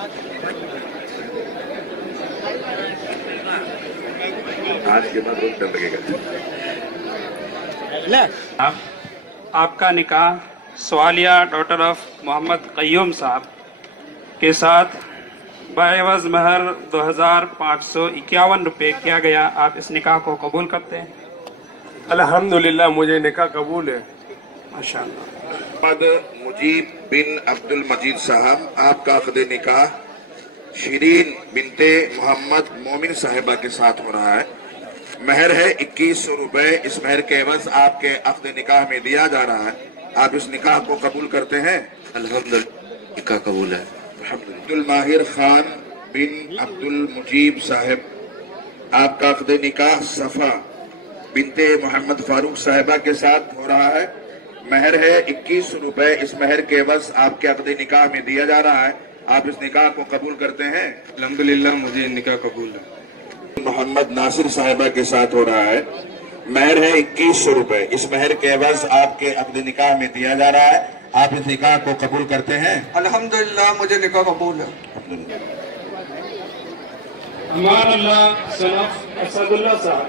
आज के बाद रोज चल लगेगा। आपका निकाह स्वालिया डॉटर ऑफ मोहम्मद कय्यूम साहब के साथ बाएवज महर 2551 रुपये किया गया। आप इस निकाह को कबूल करते हैं? अल्हम्दुलिल्लाह, मुझे निकाह कबूल है। माशाअल्लाह। मुजीब बिन अब्दुल मजीद साहब, आपका अक़द निकाह शिरीन बिनते मोहम्मद मोमिन साहिबा के साथ हो रहा है। महर है 2100 रुपए। इस महर के एवज आपके अक़द निकाह में दिया जा रहा है। आप इस निकाह को कबूल करते हैं? अल्हम्दुलिल्लाह, निकाह कबूल है। अब्दुल माहिर खान बिन अब्दुल मुजीब साहिब, आपका अक़द निकाह सफा बिनते मोहम्मद फारूक साहिबा के साथ हो रहा है। महर है 2100 रुपए। इस महर के एवज आपके अक़द निकाह में दिया जा रहा है। आप इस निकाह को कबूल करते हैं? अल्हम्दुलिल्लाह, मुझे निकाह कबूल है। मोहम्मद नासिर साहिबा के साथ हो रहा है। महर है 2100 रुपए। इस महर के एवज आपके अक़द निकाह में दिया जा रहा है। आप इस निकाह को कबूल करते हैं? अल्हम्दुलिल्लाह, मुझे निकाह कबूल है। अमानुल्लाह सनफ असदुल्लाह साहब,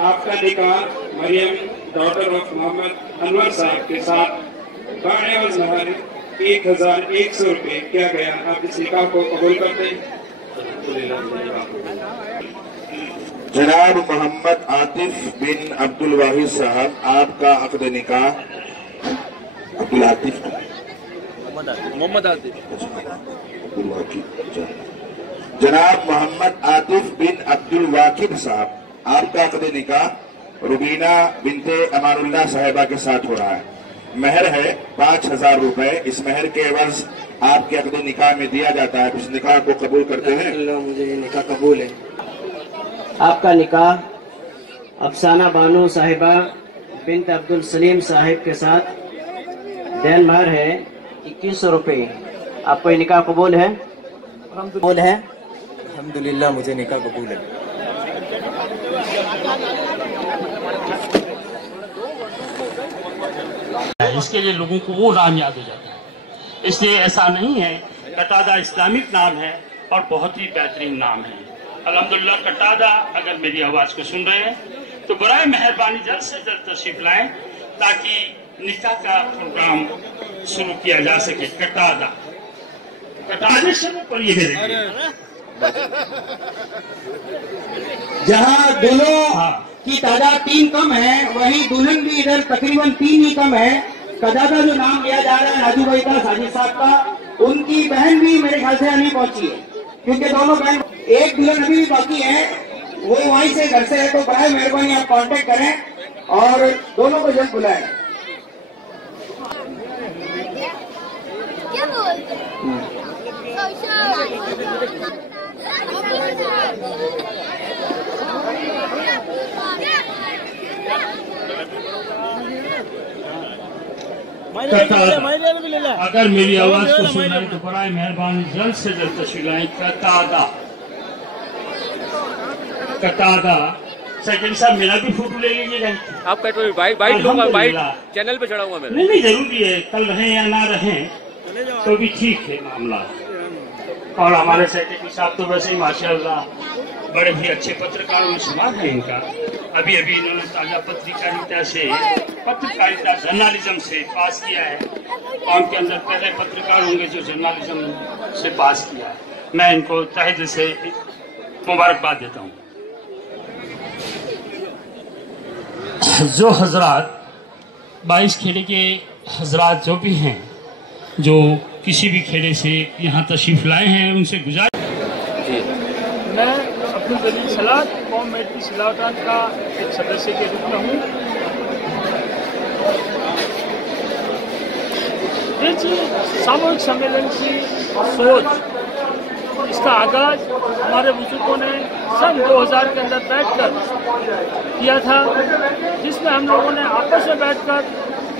आपका निकाह मरियम डॉटर ऑफ मोहम्मद अनवर साहब के साथ बाएवज महर 1100 रुपये किया गया। आप इस निकाह को कबूल करते हैं? जनाब मोहम्मद आतिफ बिन अब्दुल वाहिद साहब, आपका अक़द निकाह अब्दुल आतिफ मोहम्मद आतिफ जनाब मोहम्मद आतिफ बिन अब्दुल वाकिद साहब, आपका अक़द निकाह रुबीना बिनते अमानुल्लाह साहिबा के साथ हो रहा है। महर है 5000 रुपए। इस महर के एवज आपके अक़द निकाह में दिया जाता है। इस निकाह को कबूल करते हैं? मुझे निकाह कबूल है। आपका निकाह अफसाना बानो साहिबा बिनत अब्दुल सलीम साहिब के साथ देन महर है 2100 रुपये। आपको ये निकाह कबूल है? कबूल है। अल्हम्दुलिल्लाह, मुझे निकाह कबूल है। इसके लिए लोगों को वो नाम याद हो जाता है। इसलिए ऐसा नहीं है। कटादा इस्लामिक नाम है और बहुत ही बेहतरीन नाम है। अल्हम्दुलिल्लाह। कटादा अगर मेरी आवाज को सुन रहे हैं तो बराए मेहरबानी जल्द से जल्द तशरीफ लाएं ताकि निकाह का प्रोग्राम शुरू किया जा सके। कटादा कटाने से पढ़िए। जहाँ दुल्हों की तादाद 3 कम है, वहीं दुल्हन भी इधर तकरीबन 3 ही कम है। कटादा जो नाम लिया जा रहा है राजू भाई का, साजिद साहब का, उनकी बहन भी मेरे ख्याल से नहीं पहुंची है, क्योंकि दोनों बहन, एक दुल्हन अभी भी बाकी है, वो वहीं से घर से है। तो बराए मेहरबानी आप कांटेक्ट करें और दोनों को जल्द बुलाएं। अगर मेरी आवाज को सुना है तो बराए मेहरबानी जल्द से जल्द तशरीफ लाएं। कटादा कटादा। सेकंड साहब, मेरा भी फोटो ले लीजिएगा। आपका तो बाइट लूंगा, बाइट चैनल पे चढ़ाऊंगा मैं। नहीं जरूरी है, कल रहें या ना रहें तो भी ठीक है मामला। और हमारे सेक्रेटरी साहब तो वैसे ही माशाअल्लाह बड़े ही अच्छे पत्रकारों में शुमार है इनका। अभी अभी इन्होंने ताजा पत्रकारिता जर्नलिज्म से पास किया है। कौम के अंदर पहले पत्रकार होंगे जो जर्नलिज्म से पास किया है। मैं इनको तहे दिल से मुबारकबाद देता हूँ। जो हजरात 22 खेड़े के हजरात जो भी हैं, जो किसी भी खेड़े से यहाँ तशरीफ लाए हैं, उनसे गुजारिश। मैं अब्दुल जलील सलात कौम मेटरी सलाहकार का एक सदस्य के रूप में हूँ। देखिए, सामूहिक सम्मेलन की सोच, इसका आगाज हमारे बुजुर्गों ने सन 2000 के अंदर बैठकर किया था, जिसमें हम लोगों ने आपस में बैठकर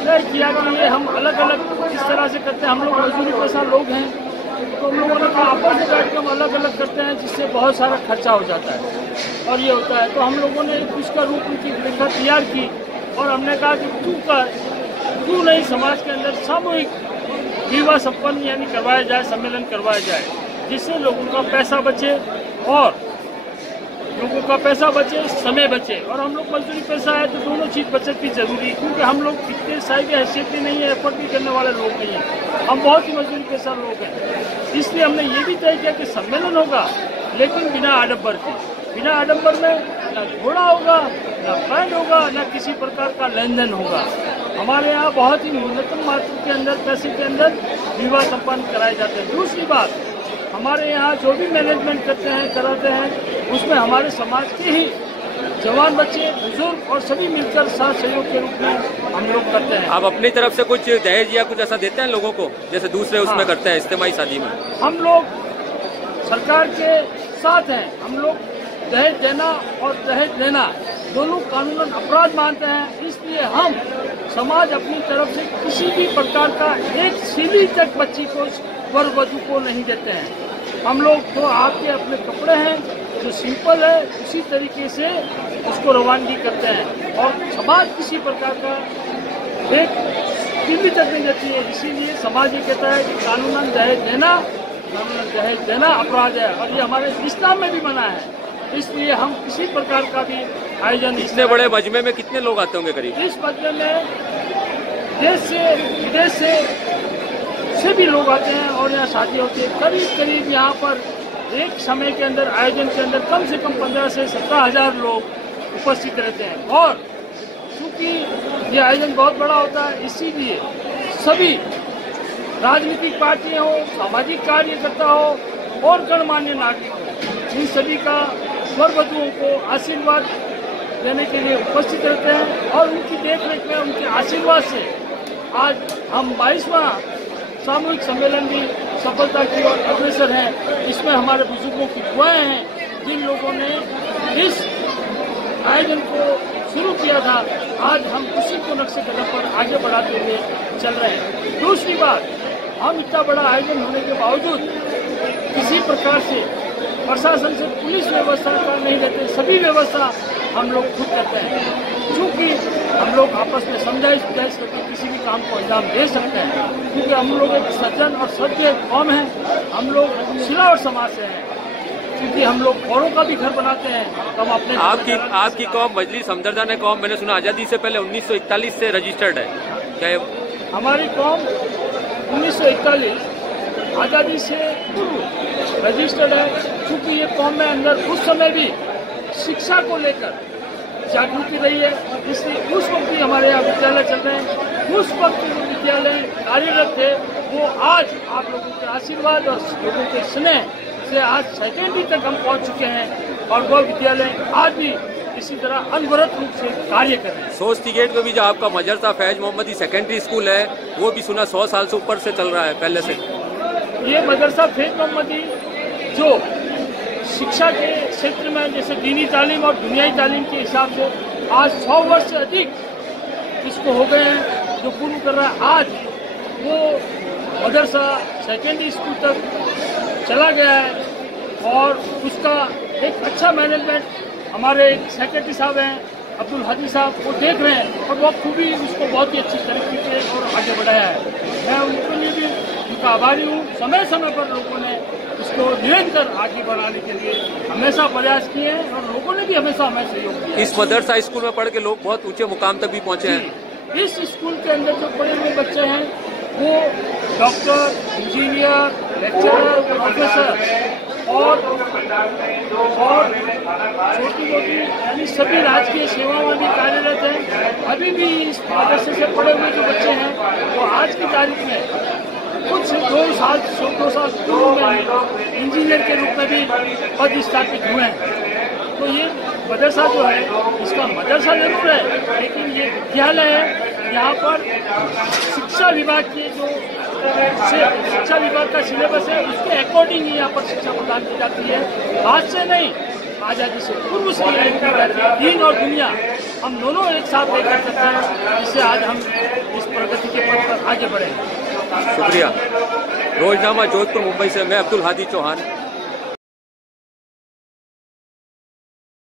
तय किया कि ये हम अलग अलग किस तरह से करते हैं। हम लोग मजदूरी पेशा लोग हैं, तो हम लोगों ने कहा आपस में बैठ कर हम अलग अलग करते हैं, जिससे बहुत सारा खर्चा हो जाता है और ये होता है। तो हम लोगों ने उसका रूप उनकी रेखा तैयार की और हमने कहा कि क्यों नहीं समाज के अंदर सामूहिक विवाह संपन्न यानी करवाया जाए, सम्मेलन करवाया जाए, जिससे लोगों का पैसा बचे और लोगों का पैसा बचे, समय बचे। और हम लोग मजदूरी पैसा है तो दोनों चीज़ बचत की जरूरी है, क्योंकि हम लोग इतने साहिब हैसियत भी नहीं है, एफर्ट भी करने वाले लोग नहीं हैं, हम बहुत ही मजदूरी पैसा लोग हैं। इसलिए हमने ये भी तय किया कि सम्मेलन होगा लेकिन बिना आडंबर के। बिना आडंबर में न घोड़ा होगा, न बैंड होगा, न किसी प्रकार का लेन देन होगा। हमारे यहाँ बहुत ही न्यूनतम मात्रा के अंदर, पैसे के अंदर विवाह संपन्न कराए जाते हैं। दूसरी बात, हमारे यहाँ जो भी मैनेजमेंट करते हैं, कराते हैं, उसमें हमारे समाज के ही जवान, बच्चे, बुजुर्ग और सभी मिलकर साथ सहयोग के रूप में हम लोग करते हैं। आप अपनी तरफ से कुछ दहेज या कुछ ऐसा देते हैं लोगों को, जैसे दूसरे उसमें करते हैं इज्तिमाई शादी में? हम लोग सरकार के साथ हैं। हम लोग दहेज देना और दहेज लेना दोनों कानूनन अपराध मानते हैं। इसलिए हम समाज अपनी तरफ से किसी भी प्रकार का एक सीढ़ी तक बच्ची को, वर वधू को नहीं देते हैं। हम लोग तो आपके अपने कपड़े हैं जो सिंपल है, उसी तरीके से उसको रवानगी करते हैं और समाज किसी प्रकार का एक सीढ़ी तक नहीं देती है। इसीलिए समाज ये कहता है कि कानूनन दहेज देना अपराध है और ये हमारे इस्लाम में भी मना है। इसलिए हम किसी प्रकार का भी आयोजन, इतने बड़े मजमे में कितने लोग आते होंगे करीब? इस मजमे में देश से विदेश से भी लोग आते हैं और यहाँ शादी होती है। करीब यहाँ पर एक समय के अंदर, आयोजन के अंदर कम से कम 15 से 17,000 लोग उपस्थित रहते हैं। और चूंकि ये आयोजन बहुत बड़ा होता है, इसीलिए सभी राजनीतिक पार्टी हो, सामाजिक कार्यकर्ता हो और गणमान्य नागरिक हो, इन सभी का वर वधुओं को आशीर्वाद देने के लिए उपस्थित रहते हैं और उनकी देखरेख में, उनके आशीर्वाद से आज हम 22वां सामूहिक सम्मेलन भी सफलता की ओर अग्रसर हैं। इसमें हमारे बुजुर्गों की दुआएं हैं, जिन लोगों ने इस आयोजन को शुरू किया था, आज हम उसी को नक्शे कदम पर आगे बढ़ाते हुए चल रहे हैं। दूसरी बात, हम इतना बड़ा आयोजन होने के बावजूद किसी प्रकार से प्रशासन से पुलिस व्यवस्था का नहीं लेते, सभी व्यवस्था हम लोग खुद करते हैं। क्योंकि हम लोग आपस में समझाइश करके किसी भी काम को अंजाम दे सकते हैं, क्योंकि हम लोग एक सज्जन और सभ्य कौम है। हम लोग सिलावट समाज से हैं, क्योंकि हम लोग औरों का भी घर बनाते हैं, हम अपने। आपकी कौम मजलिस हमदर्दान कौम, मैंने सुना आज़ादी से पहले 1941 से रजिस्टर्ड है क्या? हमारी कौम 1941 आज़ादी से पूर्व रजिस्टर्ड है। चूँकि ये कौम में अंदर उस समय भी शिक्षा को लेकर जागृति रही है, इसलिए उस वक्त भी हमारे यहाँ विद्यालय चल रहे हैं। उस वक्त जो विद्यालय कार्यरत थे वो आज आप लोगों के आशीर्वाद और लोगों के स्नेह से आज सेकेंडरी तक हम पहुँच चुके हैं और वो विद्यालय आज भी इसी तरह अनवरत रूप से कार्य कर रहे हैं। सोस्ती गेट में भी जो आपका मदरसा फैज मोहम्मदी सेकेंडरी स्कूल है, वो भी सुना 100 साल से ऊपर से चल रहा है पहले से। ये मदरसा फैज मोहम्मदी जो शिक्षा के क्षेत्र में, जैसे दीनी तालीम और दुनियाई तालीम के हिसाब से आज 100 वर्ष से अधिक इसको हो गए हैं जो पूर्ण कर रहा है। आज वो मदरसा सेकेंडरी स्कूल तक चला गया है और उसका एक अच्छा मैनेजमेंट हमारे एक सेक्रेटरी साहब हैं अब्दुल हादी साहब, वो देख रहे हैं और वो खूबी उसको बहुत ही अच्छी तरीके से और आगे बढ़ाया है। मैं उनके लिए भी उनका आभारी हूँ। समय समय पर लोगों ने इसको निरंतर आगे बढ़ाने के लिए हमेशा प्रयास किए हैं और लोगों ने भी हमेशा हमें सहयोग किया। इस मदरसा स्कूल में पढ़ के लोग बहुत ऊंचे मुकाम तक भी पहुंचे हैं। इस स्कूल के अंदर जो पढ़े हुए बच्चे हैं वो डॉक्टर, इंजीनियर, लेक्चरर, प्रोफेसर और छोटी मोटी यानी सभी राजकीय सेवाओं में भी कार्यरत हैं। अभी भी इस मदरसे से पढ़े हुए जो बच्चे हैं वो आज की तारीख में कुछ 2 साल पूर्व में इंजीनियर के रूप में भी पद स्थापित हुए हैं। तो ये मदरसा जो है, इसका मदरसा जरूर है लेकिन ये विद्यालय है। यहाँ पर शिक्षा विभाग की जो शिक्षा विभाग का सिलेबस है उसके अकॉर्डिंग ही यहाँ पर शिक्षा प्रदान की जाती है। आज से नहीं, आज़ादी से पूर्व से दीन और दुनिया हम दोनों एक साथ लेकर सकते हैं, जिससे आज हम इस प्रगति के पथ पर आगे बढ़े। शुक्रिया। रोजनामा जोधपुर मुंबई से मैं अब्दुल हादी चौहान।